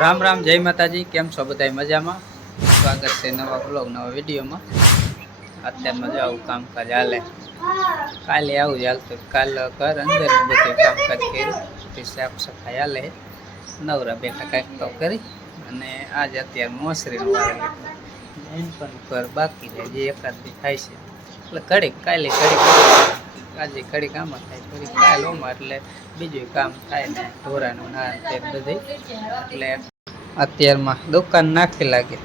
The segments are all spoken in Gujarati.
રામ રામ, જય માતાજી, કેમ છો બધા મજામાં? સ્વાગત છે નવા બ્લોગ નવા વિડીયોમાં. અત્યારમાં જો આવું, કામકાજ હાલે. કાલે આવું જ હાલતું. કાલ ઘર અંદર બધું કામકાજ કર્યું. સાફ સફાઈ હાલે. નવરા બેઠા કાંઈક તો કરી. અને આજ અત્યારે મોસરી એમ પણ ઘર બાકી છે જે એકાદ બી થાય છે. એટલે ઘડીક કાલે ઘડીક આજે ઘડીક આમાં થાય થોડીક કાલ એટલે બીજું કામ થાય ને ઢોરાનું ના તે બધું. એટલે અત્યારમાં દુકાન નાખી લાગે.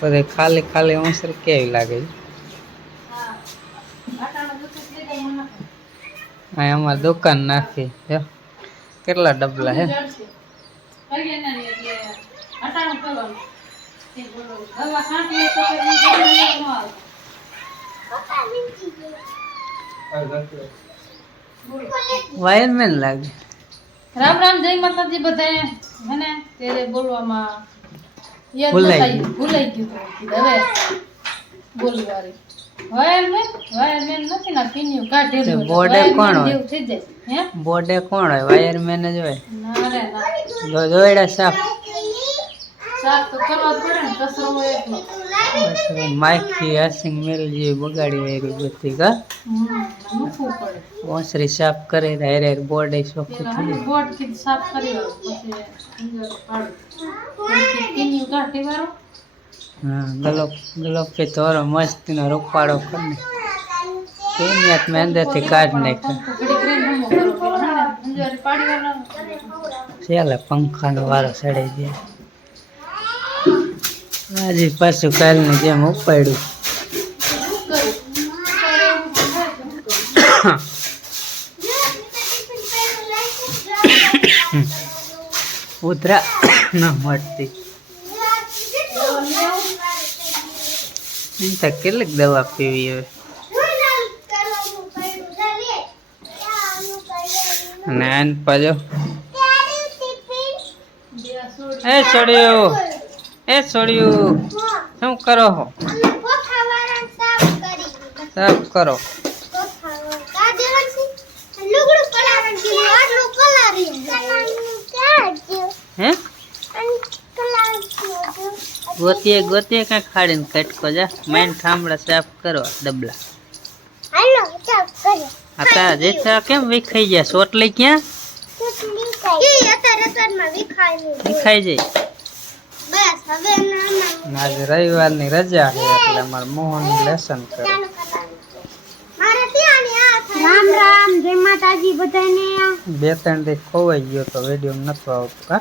બધે ખાલી ખાલી ઓસર કેવી લાગે? છે અહીં અમારે દુકાન નાખી જો કેટલા ડબલા હે વાયરમેન લાગે રામ રામ જય માતાજી બધાએ. હે ને? ત્યારે બોલવામાં ભૂલાઈ ભૂલાઈ ગયું. હવે બોલી વારી વાયરમેન વાયરમેન નથી ના પીન્યું કાઢેલું બોર્ડે કોણ હોય? થઈ જાય. હે? બોર્ડે કોણ હોય? વાયરમેન જ હોય ના રે ના. જોઈડા સાફ સાફ તો કરવા જ પડે ને કચરો હોય એટલો બસ માઇકથી હાસિંગ મેલ જેવી બગાડી વાયરી બધી કા હમ, મૂકવું પડે ઓસરી સાફ કરી હારે હારે બોર્ડે ચોખ્ખું પેલા થઈ હંડ્રેડ બોર્ડથી સાફ કરી વાળું પછી અંદર પાડું પછી પીન્યું કાઢી વાળું હા ગલો ગલો પે તોરો મસ્તીનો રૂપાળો કરીને કેમિયાત મેં અંદરથી કાઢ નાખ્યો તો ઘડીક રહીને હમો કરો પેલા હે ને અંજારી પાડી વાળા ચાલે પંખાનો વારો ચડાઈ દે આજે પાછું કાલની જેમ ઉપાડ્યું. ઉતરા, ન મળતી. કેટલીક દવા પીવી હવે. અને આન પાછો. એ છોડ્યું એ છોડ્યું શું કરો હો? સાફ કરો હે? ગોતીએ ગોતીએ કાંઈ ખાડીને કટકો જા. માઇન થાંભળા સાફ કરો ડબલા. હતા જે જેઠા કેમ વિખાઈ ગયા? ચોટલી ક્યાં વિખાઈ જાય. આજે રવિવારની રજા છે એટલે અમારે મોહન લેસન કરે. રામ રામ જય માતાજી બધાને. બે ત્રણ દી ખોવાઈ ગયો તો વીડિયો નતો આવતો કા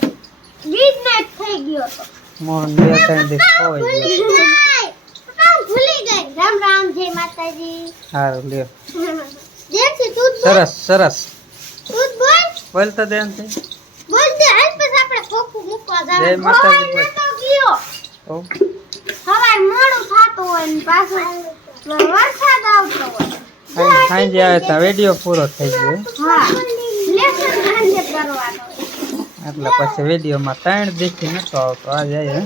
વીજનેટ થઈ ગયો તો. મોહન બે ત્રણ દી ખોવાઈ ગયો. પપ્પા, હું ભૂલી ગઈ રામ રામ જય માતાજી. સારું લ્યો. જેથી તું જ બોલ. સરસ સરસ. તું જ બોલ. બોલ તો દેનથી બોલ દે હાલ પછી આપણે ખોખું મૂકવા જય જાવે માતાજી બોલ. તો ગયો ઓ સવાર મોડું થતું હોય ને પાછું વરસાદ આવતો હોય. સાંજે આવે તો વીડિયો પૂરો થઈ ગયો. એટલે પછી વિડીયોમાં ત્રણ દીથી નતો આવતો. આ આવ્યો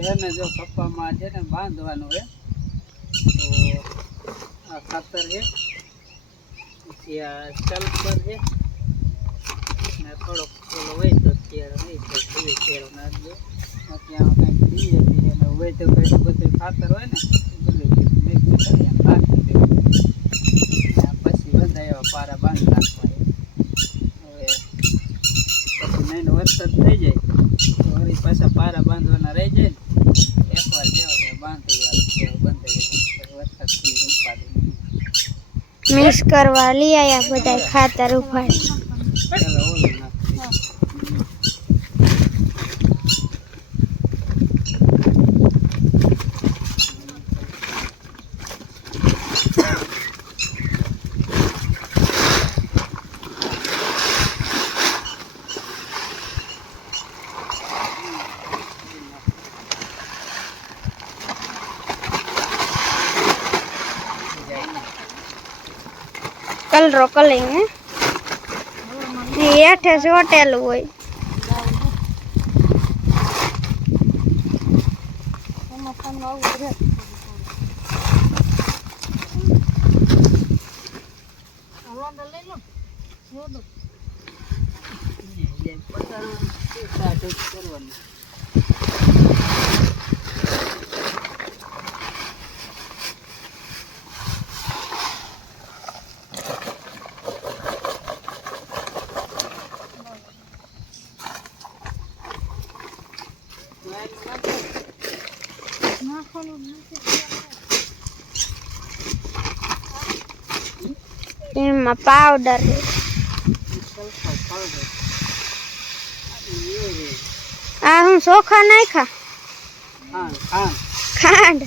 એને જો કપ્પામાં છે ને બાંધવાનું છે તો આ ખાતર છે, પછી આ સલ્ફર છે અને થોડોક પેલો હોય તો ત્યારે નહીં તો જોઈએ બાકી કંઈક દઈએ છીએ હોય બધું ખાતર હોય ને બધું મિક્સ પછી બધા એવા પારા બાંધી નાખવા હવે પછી નહીં વરસાદ થઈ જાય, તો વળી પાછા પારા બાંધવાના રહી જાય ને એકવાર જેવો તો બાંધી વાર જેવો બંધાઈ જાય વરસાદથી ઉપાડી મિક્સ કરવા લઈ આવ્યા બધા ખાતર ઉપાડી પેલા ઓલું નાખી કલરો કલિંગ એ હેઠે ચોટેલું હોય એમાં ખાનું આવું રહે હાલો અંદર લઈ લો જો તો જાય પતાળું તે સાઠ જ કરવાનું નાખવાનું નથી એમાં પાવડર આ હું ચોખા નાખ્યા ખાંડ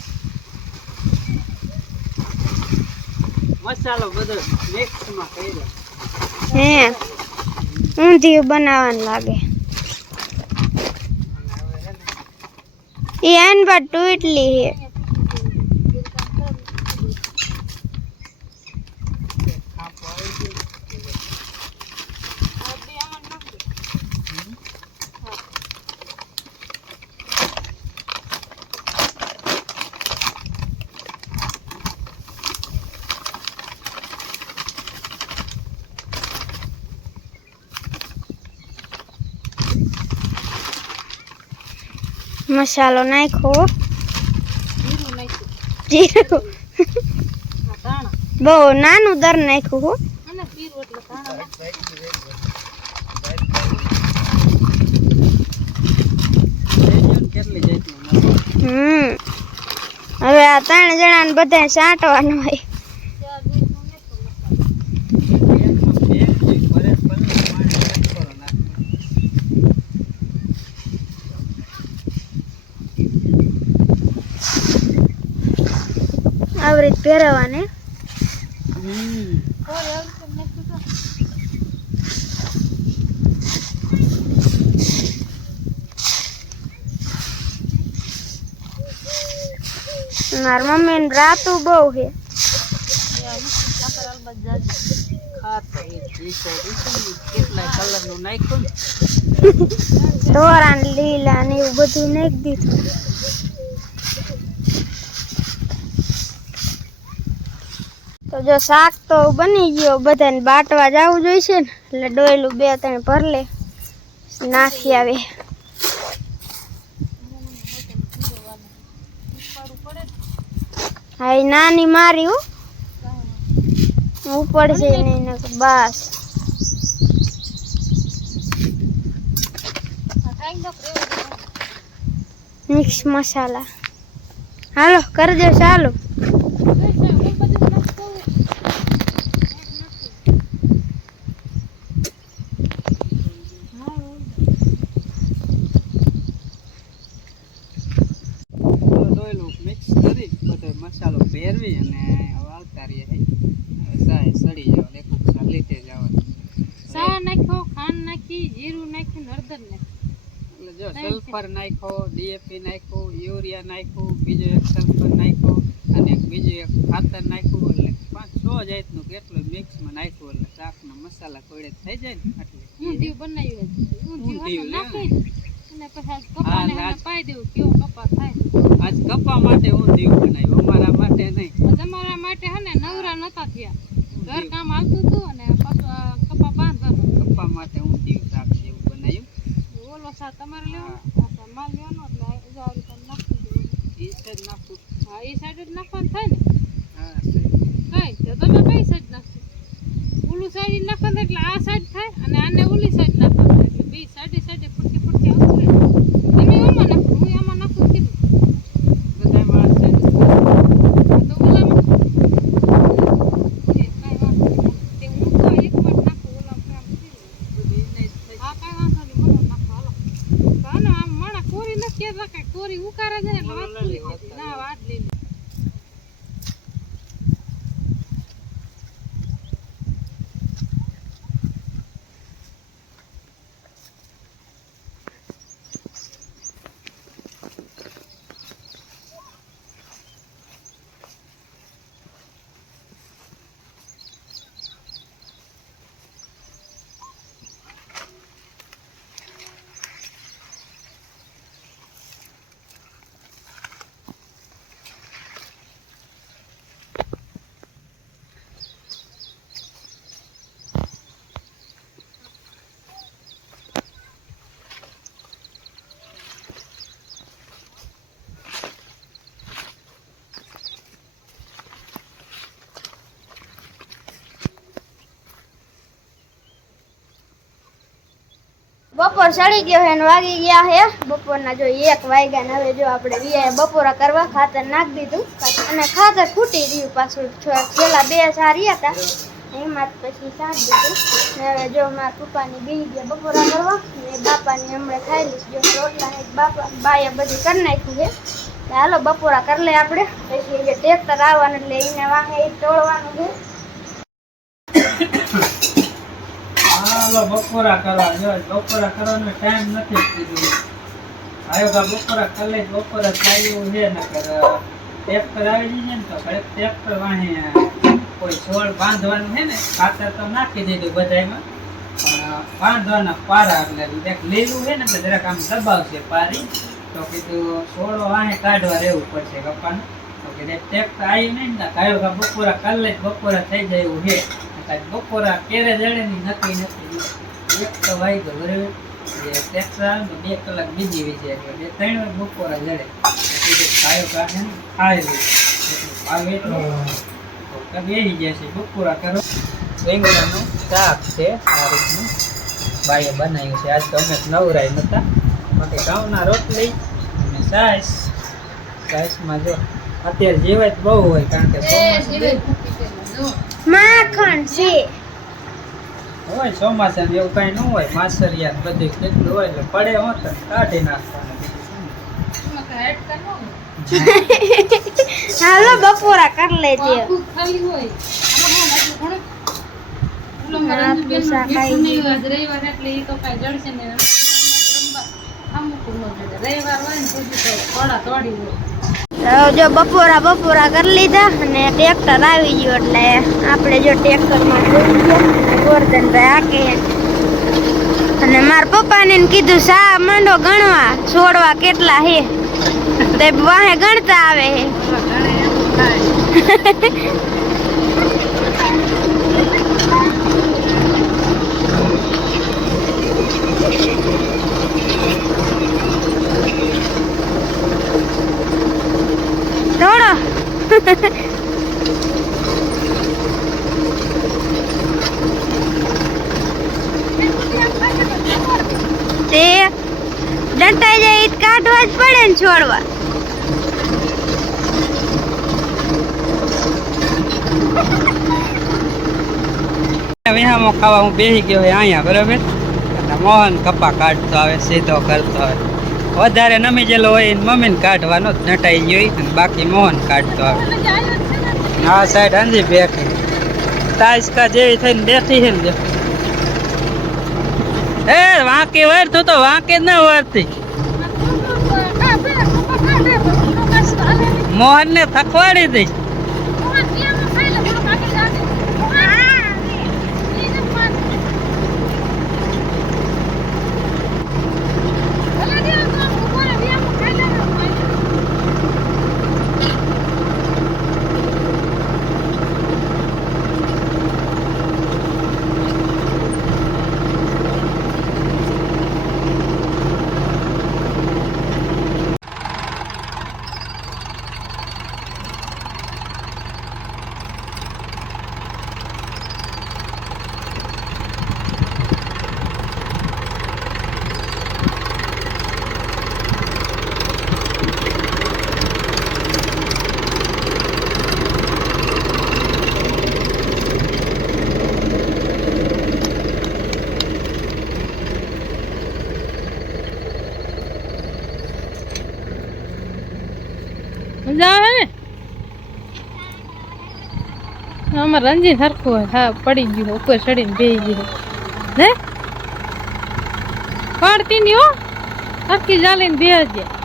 મસાલો બધો મિક્સમાં કર્યો હે ઊંધિયું બનાવવાનું લાગે એ આન પર તૂટલી હે મસાલો નાખ્યો જીરું બહુ નાનું દર નાખ્યું હું. નાખ. હમ. હવે આ ત્રણ જણાને બધા સાંટવાનું હોય ચાર દિવસનો નાખ્યો મસાલો. આવી રીતે પહેરવાને. મારા મમ્મી ને રાતું બહુ છે ને લીલા ને એવું બધું નાખી દીધું તો જો શાક તો બની ગયો, બધાને બાટવા જવું જોઈશે ને. એટલે ડોયલું બે ત્રણ ભર લે, નાખી આવે. હા નાની મારી હો. ઉપડશે નહીં બસ. મિક્સ મસાલા. હાલો કરી દો ચાલો જોઈ છે, એ બધું નાખતું હોય. હા, ડોયલું મિક્સ કરી બધો મસાલો ભેરવી અને વાળતા રહીએ હવે સાય સડી જાવ એક ઉક્ષા લીધે જવાનું સા નાખ્યો ખાંડ નાખી જીરું નાખ્યું ને હળદર નાખ્યું એટલે જો સલ્ફર નાખ્યો ડીએપી નાખ્યું યુરિયા નાખ્યું બીજું એક સલ્ફર નાખ્યું અને બીજું એક ખાતર નાખ્યું એટલે પાંચ છ જાતનું કેટલું મિક્સમાં નાખ્યું એટલે શાકના મસાલા કોડે થઈ જાય ને એટલે ઊંધિયું બનાવ્યું ઊંધિયું આજ કપા માટે ઊંધિયું બનાવ્યું અમારા માટે નહીં. તમારા માટે હે ને નવરા નતા થયા. ઘર કામ આવતું હતું અને કપા બાંધવાનું. કપા માટે ઊંધિયું શાક જેવું બનાવ્યું. ઓલો સા તમારે લેવાનો માલ એ સાઈડ નાખું હા એ સાઈડ જ નાખવાનું થાય ને હા તો તમે કઈ સાઈડ નાખશો ઓલું સાઈડ નાખવાનું એટલે આ સાઈડ થાય અને આને ઓલી સાઈડ નાખવાનું એટલે બે સાઈડે સાઈડે ફૂટકી ફૂટકી આવતું રહે તમે આમાં નાખો હું આમાં નાખું જ કીધું બધાયમાં આ છે જ. હા તો ઓલામાં એ કાંઈ વાંધો નહીં તે હું તો એક વાર નાખું ઓલામાં કામ થઈ જાય. બધું એને જ થઈ. હા કાંઈ વાંધો નહીં મને નાખો હાલો તો આને આમ માણા કોરી નથી કહેતા કાંઈ કોરી ઉકાળે છે ને એટલે વાત પૂરી થઈ બપોર ચડી ગયો હે વાગી ગયા હે. બપોરના જો એક વાગ્યા ને હવે જો આપણે વિયા બપોરા કરવા ખાતર નાખી દીધું. અને ખાતર ફૂટી રહ્યું પાછું છેલ્લા બે સાર હતા એમાં પછી સાંજ દીધું. હવે જો મારા પપ્પાની બી ગયા બપોરા કરવા. ને બાપાની હમણાં ખાઈ લઈશ જો રોટલા બાપા બાએ બધી કરી નાખ્યું છે. હાલો બપોરા કરી લે આપણે. પછી જે ટ્રેક્ટર આવવાનું એટલે એને વાહે તોડવાનું છે. હાલો બપોરા કરવા. જો બપોરા કરવાનો ટાઈમ નથી કીધું. આવ્યો કા બપોરા કરી લઈ બપોરા એવું છે નકર ટ્રેક્ટર આવી જઈએ ને તો ઘડીક ટ્રેક્ટર વાહે કોઈ છોડ બાંધવાનું છે ને, ખાતર તો નાખી દીધું બધાયમાં. પણ બાંધવાના પારા એટલે એક લીલું છે ને એટલે જરાક આમ દબાવશે પારી. તો કીધું છોડો વાહે કાઢવા રહેવું પડશે કપાનું તો કીધું ટ્રેક્ટર આવી નહીં ને કાયો કા બપોરા કરી લઈ બપોરા થઈ જાય એવું છે. કાંઈ બપોરા કેરે જડે ની નક્કી નથી. એક તો વાગ્યો બરાબર એ ટ્રેક્ટર આવે બે કલાક બીજી વીજે એટલે બે ત્રણ વાર બપોરા જડે તો કાયો કાઢે ને ખાઈ લે. એટલું ભાવે તો બેસી ગયા છે બપોરા કરો. રીંગણાનું શાક છે આ રીતનું બાઈએ બનાવ્યું છે. આજ તો અમે નવરાય નતા. બાકી ઘઉંના રોટલી અને સાસ સાસમાં જો અત્યારે જીવાય તો બહુ હોય કારણ કે માખણ છે. હોય ચોમાસા એવું કઈ ન હોય માસરિયા ને બધું કેટલું હોય એટલે પડે હો તો કાઢી નાખવાનું. હાલો બપોરા કર લેજે. રવિવાર ન હોય ને તો તોડી હોય. જો બપોરા બપોરા કરી લીધા અને ટ્રેક્ટર આવી ગયું એટલે આપણે જો ટ્રેક્ટરમાં ગોરધનભાઈ આકે અને મારા પપ્પાને કીધું સા માંડો ગણવા છોડવા કેટલા હે? તે વાહે ગણતા આવે હે. તે દંટાઈ જાય ઈ જ કાઢવા જ પડે ને છોડવા. વિહામો ખાવા હું બેસી ગયો હોય અહીંયા, બરાબર? અને મોહન કપા કાઢતો આવે, સીધો કરતો આવે. વધારે નમી ગયેલો હોય એને મમ્મીને કાઢવાનો જ નટાઈ ગયો અને બાકી મોહન કાઢતો આવે. આ સાઈડ અંજી બેઠી. તાજકા જેવી થઈને બેઠી છે ને. એ, વાંકી વર તું વાંકી જ ન વરતી મોહન ને થકવાડી દઈ મજા આવે ને આમાં રંજીન સરખું હોય. હા, પડી ગયું ઉપર ચડીને બેસી ગયું હે? પાડતી નહીં હો. સરખી જાલીને બે ગયા